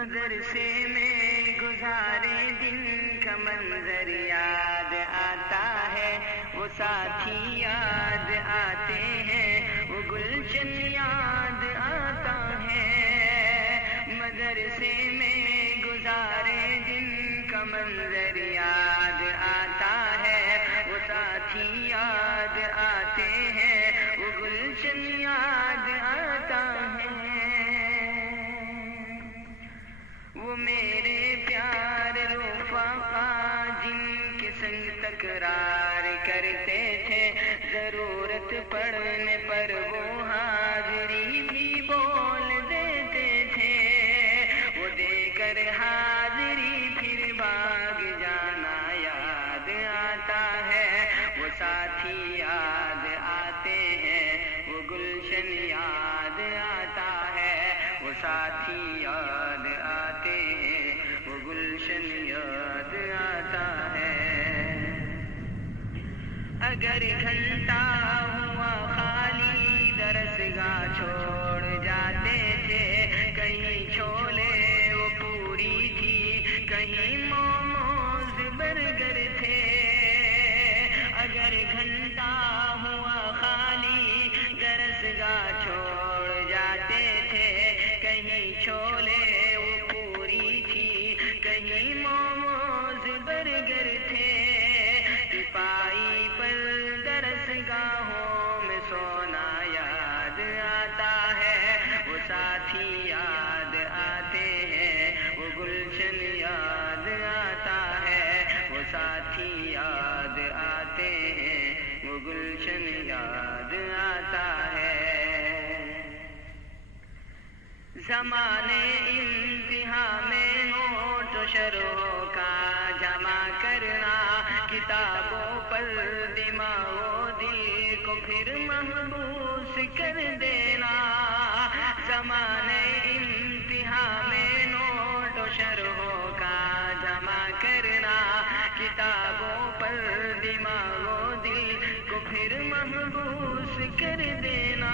مدرسے میں گزارے دن کا منظر یاد آتا ہے، وہ ساتھی یاد آتے ہیں، وہ گلشن یاد آتا ہے۔ مدرسے میں گزارے دن کا منظر یاد آتا ہے، وہ ساتھی یاد آتے ہیں، وہ گلشن یاد آتا ہے۔ وہ میرے پیار رفقا جن کے سنگ تکرار کرتے تھے، ضرورت پڑنے پر وہ حاضری بھی بول دیتے تھے، وہ دے کر حاضری پھر بھاگ جانا یاد آتا ہے۔ وہ ساتھی یاد آتے ہیں، وہ گلشن یاد آتا ہے، وہ ساتھی یاد آتے ہیں، وہ گلشن یاد آتا ہے۔ اگر گھنٹہ ہوا خالی درسگاہ چھوڑ جاتے تھے، کہیں چھولے وہ پوری تھی، کہیں موموز برگر تھے۔ اگر گھنٹہ ہوا خالی درسگاہ چھوڑ جاتے تھے، کہیں چھولے وہ پوری تھی، کہیں موموز برگر تھے۔ سپاہی پر درسگاہوں میں سونا یاد آتا ہے، وہ ساتھی یاد آتے ہیں، وہ گلشن یاد آتا ہے، وہ ساتھی یاد آتے ہیں، وہ گلشن یاد آتا ہے۔ زمانے انتہا میں نوٹ و شرحوں کا جمع کرنا، کتابوں پر دماغ و دل کو پھر محبوس کر دینا۔ زمانے انتہا میں نوٹ و شرحوں کا جمع کرنا، کتابوں پر دماغ و دل کو پھر محبوس کر دینا۔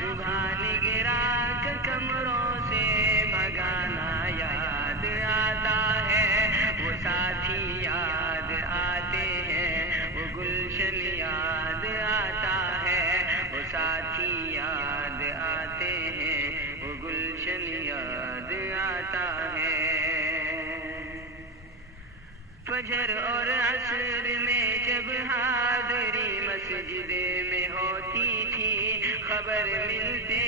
صبح نگرا کے کمروں سے بھگانا یاد آتا ہے، وہ ساتھی یاد آتے ہیں، وہ گلشن یاد آتا ہے، وہ ساتھی یاد آتے ہیں، وہ گلشن یاد آتا ہے۔ فجر اور عصر میں جب حاضری مسجد میں ہوتی تھی، خبر ملتے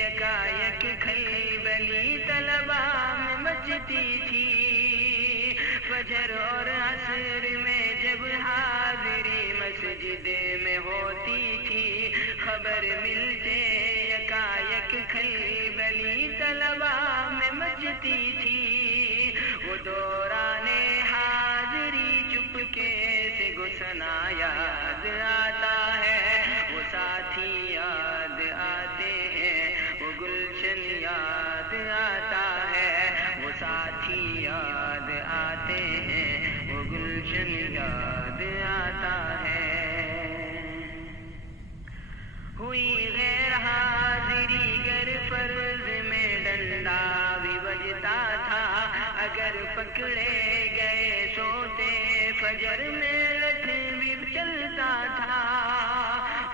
یکایک کھلبلی طلبا میں مچتی تھی۔ فجر اور عصر میں جب حاضری مسجد میں ہوتی تھی، خبر ملتے یکایک کھلبلی طلبا میں مچتی تھی۔ وہ دوران حاضری چپکے سے گھسنا یاد آتا ہے، وہ ساتھی یاد آتے ہیں، وہ گلشن یاد آتا ہے، وہ ساتھی یاد آتے ہیں، وہ گلشن یاد آتا ہے۔ ہوئی غیر حاضری گر فرض میں ڈنڈا بھی بجتا تھا، اگر پکڑے گئے سوتے فجر میں لٹھ بھی چلتا تھا۔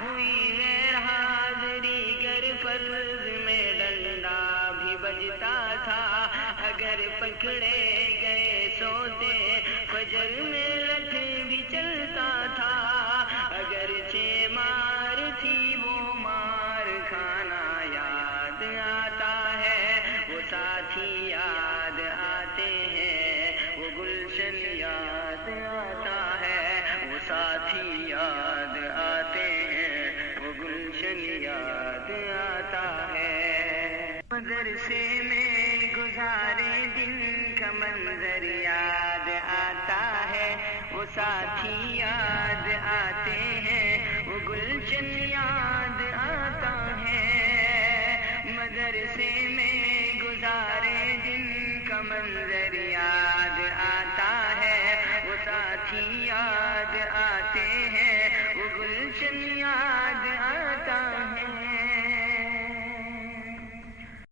ہوئی غیر حاضری گر فرض میں ڈنڈا بھی بجتا تھا، اگر پکڑے گئے سوتے فجر میں لٹھ بھی چلتا تھا۔ اگرچہ مار تھی وہ مار کھانا یاد آتا ہے، وہ ساتھی یاد آتے ہیں، وہ گلشن یاد آتا ہے، وہ ساتھی یاد آتے ہیں، وہ گلشن یاد آتا ہے۔ مدرسے میں گزارے دن کا منظر یاد آتا ہے، وہ ساتھی یاد آتے ہیں، وہ گلشن یاد آتا ہے۔ مدرسے میں گزارے دن کا منظر